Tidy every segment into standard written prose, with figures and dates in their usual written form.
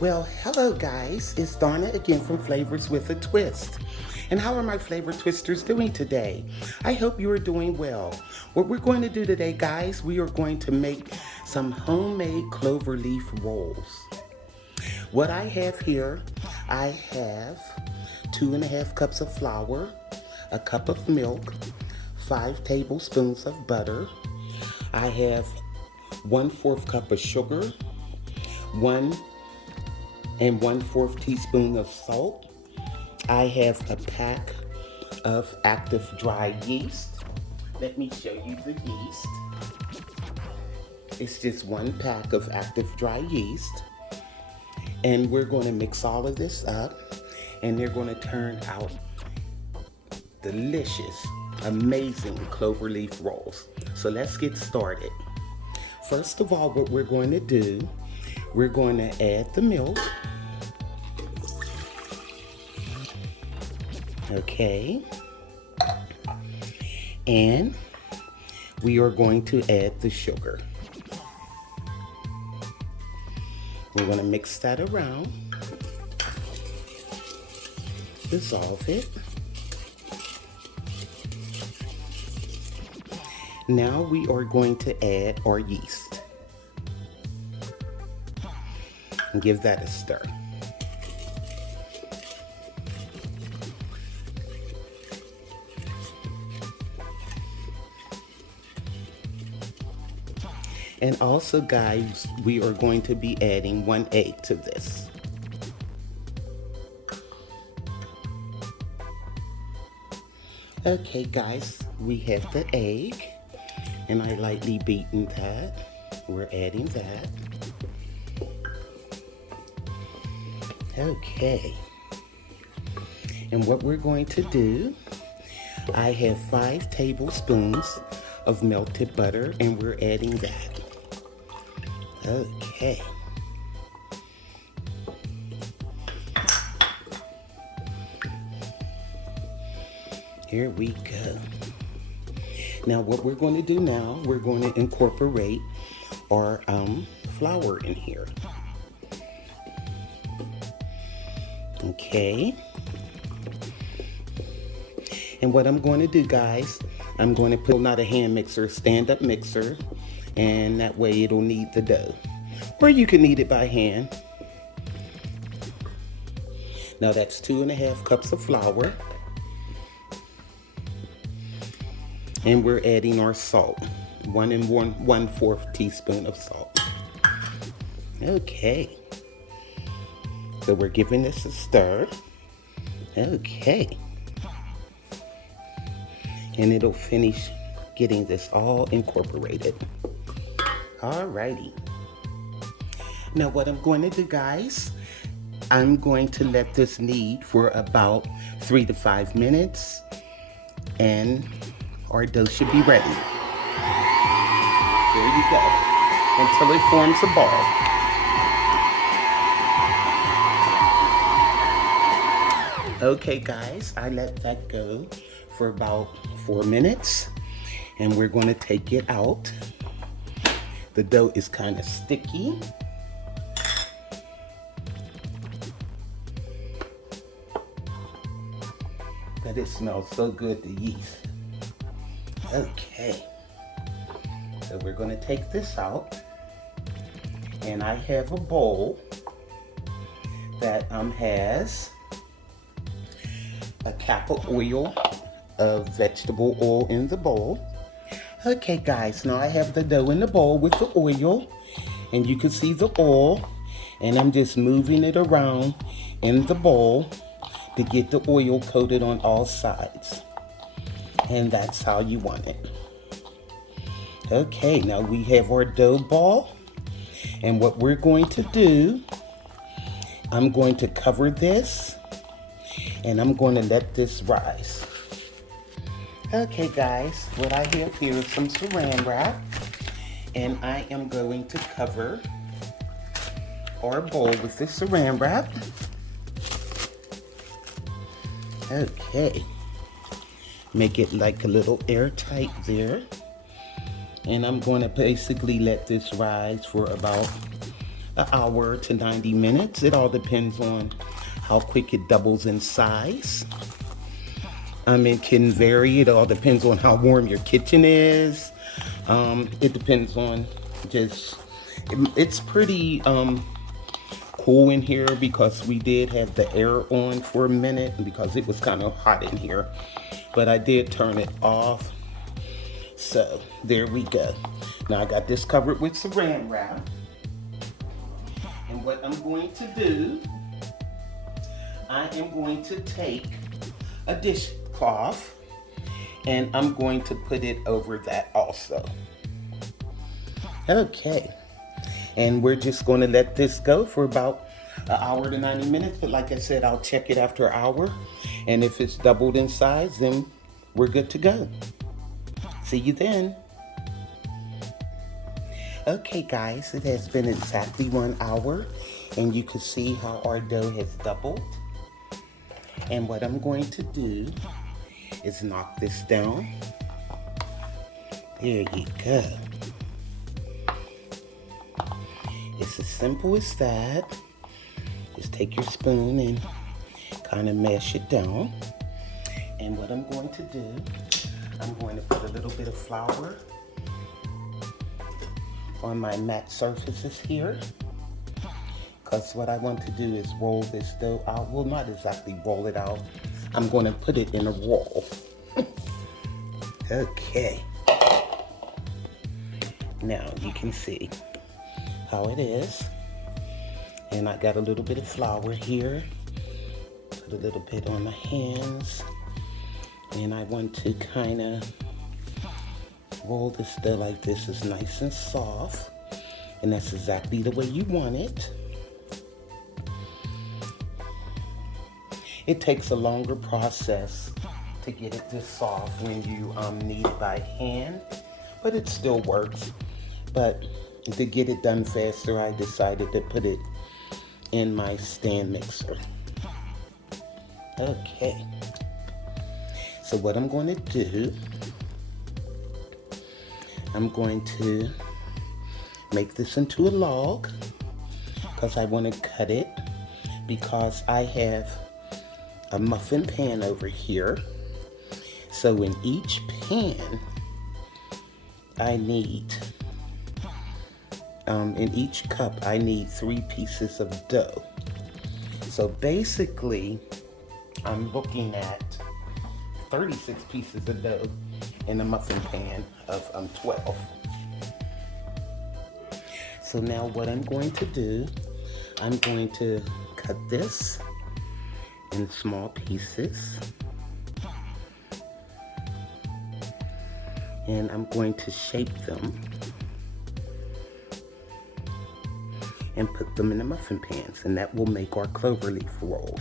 Well, hello guys, it's Donna again from Flavors with a Twist. And how are my flavor twisters doing today? I hope you are doing well. What we're going to do today, guys, we are going to make some homemade cloverleaf rolls. What I have here, I have 2.5 cups of flour, a cup of milk, 5 tablespoons of butter. I have 1/4 cup of sugar, 1 1/4 teaspoon of salt. I have a pack of active dry yeast. Let me show you the yeast. It's just 1 pack of active dry yeast. And we're going to mix all of this up, and they're going to turn out delicious, amazing cloverleaf rolls. So let's get started. First of all, what we're going to do, we're going to add the milk. Okay. And we are going to add the sugar. We're going to mix that around. Dissolve it. Now we are going to add our yeast. And give that a stir. And also, guys, we are going to be adding 1 egg to this. Okay, guys, we have the egg, and I lightly beaten that. We're adding that. Okay. And what we're going to do, I have 5 tablespoons of melted butter, and we're adding that. Okay. Here we go. Now what we're going to do now, we're going to incorporate our flour in here. Okay. And what I'm going to do, guys, I'm going to put not a hand mixer, stand-up mixer, and that way it'll knead the dough. Or you can knead it by hand. Now that's 2.5 cups of flour. And we're adding our salt. 1 1/4 teaspoon of salt. Okay. So we're giving this a stir. Okay. And it'll finish getting this all incorporated. Alrighty. Now what I'm going to do, guys, I'm going to let this knead for about 3 to 5 minutes, and our dough should be ready. There you go. Until it forms a ball. Okay, guys, I let that go for about 4 minutes, and we're going to take it out. The dough is kind of sticky. But it smells so good, the yeast. Okay. So we're going to take this out. And I have a bowl that has a cap of oil, of vegetable oil in the bowl. Okay, guys, now I have the dough in the bowl with the oil, and you can see the oil, and I'm just moving it around in the bowl to get the oil coated on all sides. And that's how you want it. Okay, now we have our dough ball, and what we're going to do, I'm going to cover this, and I'm going to let this rise. Okay, guys, what I have here is some saran wrap, and I am going to cover our bowl with this saran wrap. Okay, make it like a little airtight there, and I'm going to basically let this rise for about an hour to 90 minutes. It all depends on how quick it doubles in size. It can vary. It all depends on how warm your kitchen is. It depends on just, it's pretty cool in here because we did have the air on for a minute because it was kind of hot in here. But I did turn it off. So there we go. Now I got this covered with saran wrap. And what I'm going to do, I am going to take a dishcloth and I'm going to put it over that also. Okay. And we're just going to let this go for about an hour to 90 minutes. But like I said, I'll check it after an hour. And if it's doubled in size, then we're good to go. See you then. Okay guys, it has been exactly 1 hour. And you can see how our dough has doubled. And what I'm going to do is knock this down. There you go. It's as simple as that. Just take your spoon and kind of mash it down. And what I'm going to do, I'm going to put a little bit of flour on my matte surfaces here. Because what I want to do is roll this dough out. Well, not exactly roll it out. I'm going to put it in a roll. Okay. Now you can see how it is. And I got a little bit of flour here. Put a little bit on my hands. And I want to kind of roll this dough like this. It's nice and soft. And that's exactly the way you want it. It takes a longer process to get it this soft when you knead it by hand, but it still works. But to get it done faster, I decided to put it in my stand mixer. Okay. So what I'm going to do, I'm going to make this into a log because I want to cut it because I have a muffin pan over here. So in each pan, I need, in each cup, I need 3 pieces of dough. So basically, I'm looking at 36 pieces of dough in a muffin pan of 12. So now what I'm going to do, I'm going to cut this in small pieces. And I'm going to shape them and put them in the muffin pans, and that will make our cloverleaf rolls.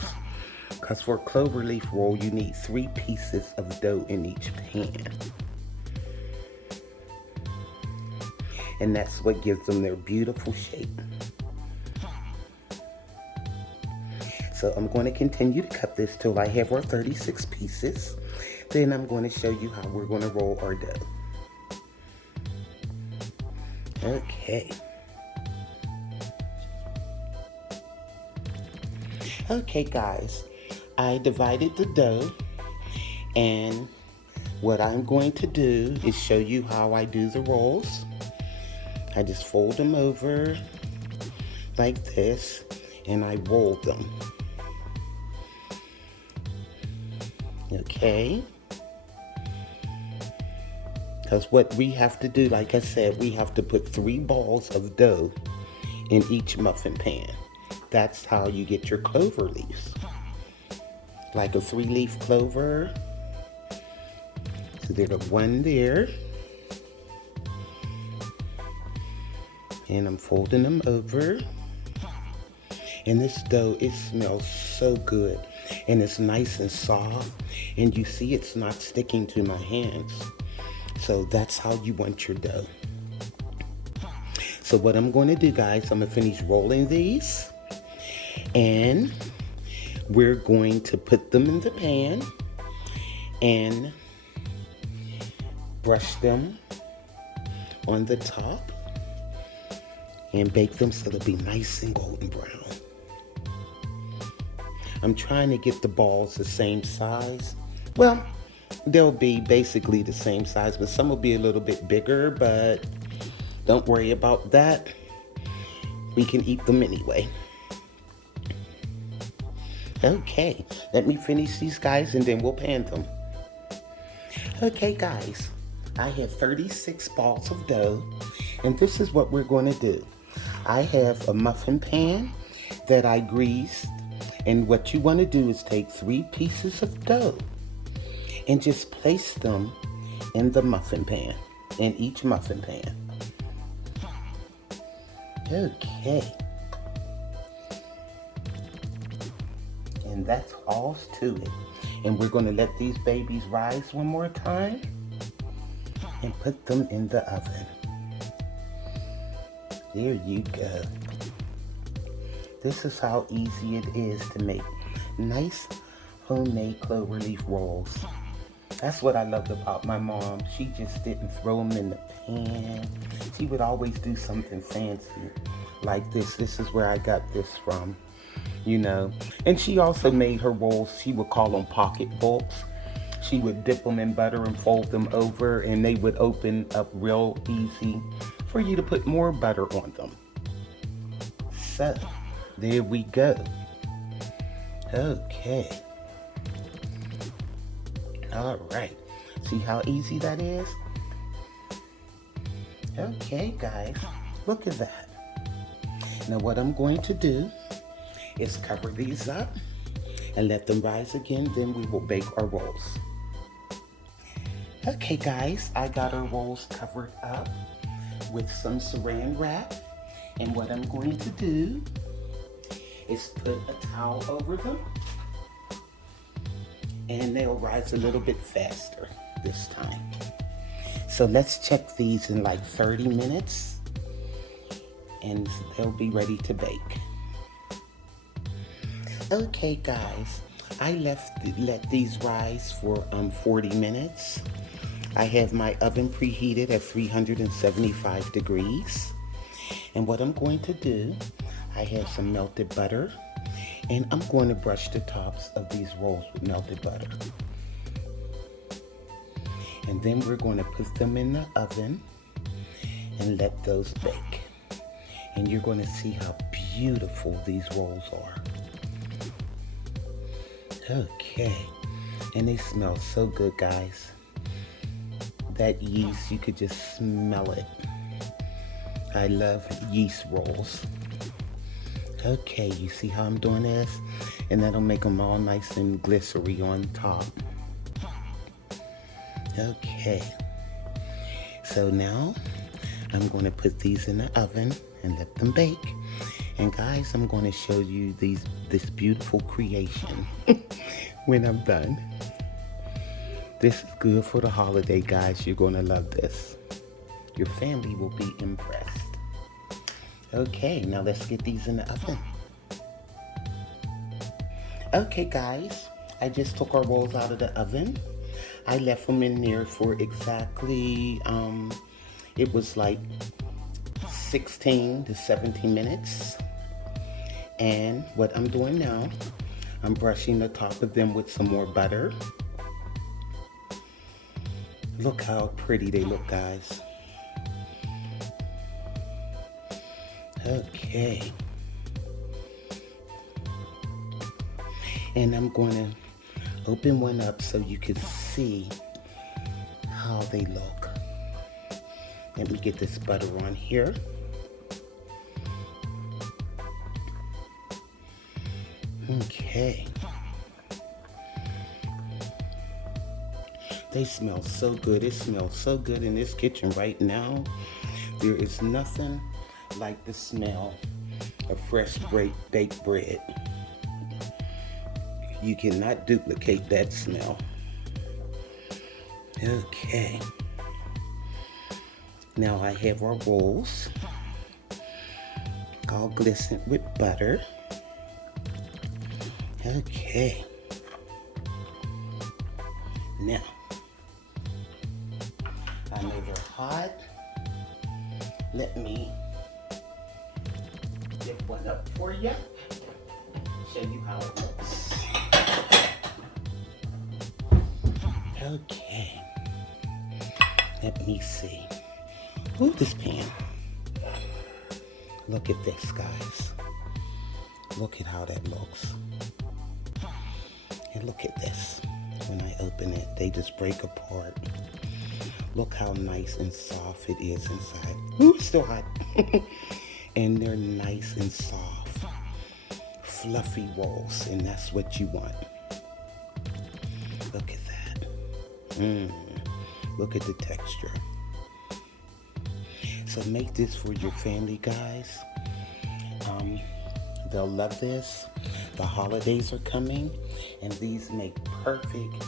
Because for a cloverleaf roll, you need 3 pieces of dough in each pan. And that's what gives them their beautiful shape. So I'm going to continue to cut this till I have our 36 pieces. Then I'm going to show you how we're going to roll our dough. Okay. Okay guys, I divided the dough, and what I'm going to do is show you how I do the rolls. I just fold them over like this and I roll them. Okay? Because what we have to do, like I said, we have to put 3 balls of dough in each muffin pan. That's how you get your clover leaves. Like a 3-leaf clover. So there's 1 there. And I'm folding them over. And this dough, it smells so good. And it's nice and soft. And you see it's not sticking to my hands. So that's how you want your dough. So what I'm going to do, guys, I'm going to finish rolling these. And we're going to put them in the pan and brush them on the top. and bake them so they'll be nice and golden brown. I'm trying to get the balls the same size. Well, they'll be basically the same size, but some will be a little bit bigger, but don't worry about that. We can eat them anyway. Okay, let me finish these guys and then we'll pan them. Okay guys, I have 36 balls of dough, and this is what we're going to do. I have a muffin pan that I greased, and what you want to do is take 3 pieces of dough and just place them in the muffin pan, in each muffin pan. Okay. And that's all to it. And we're going to let these babies rise one more time and put them in the oven. There you go. This is how easy it is to make nice homemade cloverleaf rolls. That's what I loved about my mom. She just didn't throw them in the pan. She would always do something fancy like this. This is where I got this from, you know. And she also made her rolls, she would call them pocket bowls. She would dip them in butter and fold them over, and they would open up real easy for you to put more butter on them. So, there we go. Okay. All right. See how easy that is? Okay, guys. Look at that. Now what I'm going to do is cover these up and let them rise again. Then we will bake our rolls. Okay, guys. I got our rolls covered up with some saran wrap. And what I'm going to do is put a towel over them, and they'll rise a little bit faster this time. So let's check these in like 30 minutes and they'll be ready to bake. Okay guys, I let these rise for 40 minutes. I have my oven preheated at 375 degrees. And what I'm going to do, I have some melted butter, and I'm going to brush the tops of these rolls with melted butter. And then we're going to put them in the oven and let those bake. And you're going to see how beautiful these rolls are. Okay, and they smell so good, guys. That yeast, you could just smell it. I love yeast rolls. Okay, you see how I'm doing this? And that'll make them all nice and glycery on top. Okay. So now I'm going to put these in the oven and let them bake. And guys, I'm going to show you this beautiful creation when I'm done. This is good for the holiday, guys. You're going to love this. Your family will be impressed. Okay, now let's get these in the oven. Okay guys, I just took our rolls out of the oven. I left them in there for exactly, it was like 16 to 17 minutes. And what I'm doing now, I'm brushing the top of them with some more butter. Look how pretty they look, guys. Okay. And I'm going to open one up so you can see how they look. Let me get this butter on here. Okay. They smell so good. It smells so good in this kitchen right now. There is nothing like the smell of fresh baked bread. You cannot duplicate that smell. Okay. Now I have our rolls all glistened with butter. Okay. Now, I know they're hot. Let me one up for you. Show you how it looks. Okay. Let me see. Ooh, this pan. Look at this, guys. Look at how that looks. And look at this. When I open it, they just break apart. Look how nice and soft it is inside. Ooh, it's still hot. And they're nice and soft. Fluffy rolls, and that's what you want. Look at that. Look at the texture. So make this for your family, guys. They'll love this. The holidays are coming, and these make perfect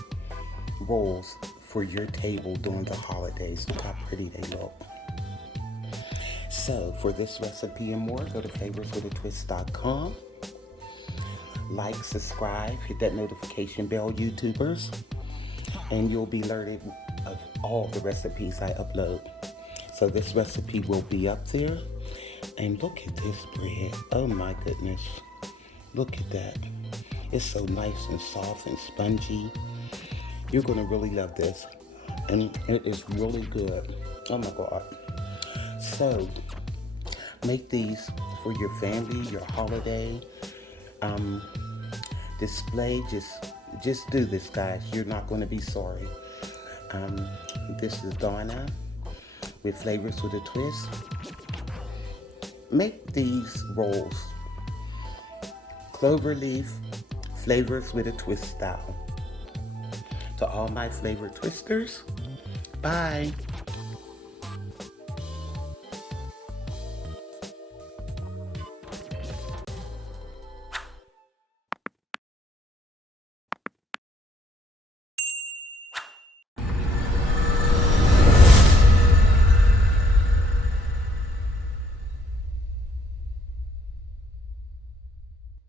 rolls for your table during the holidays. Look how pretty they look. So for this recipe and more, go to flavorswithatwist.com. Like, subscribe, hit that notification bell, YouTubers, and you'll be alerted of all the recipes I upload. So this recipe will be up there. And look at this bread. Oh my goodness. Look at that. It's so nice and soft and spongy. You're going to really love this. And it is really good. Oh my God. So make these for your family, your holiday display. Just do this, guys. You're not going to be sorry. This is Donna with Flavors with a Twist. Make these rolls Cloverleaf Flavors with a Twist style. To all my flavor twisters, bye.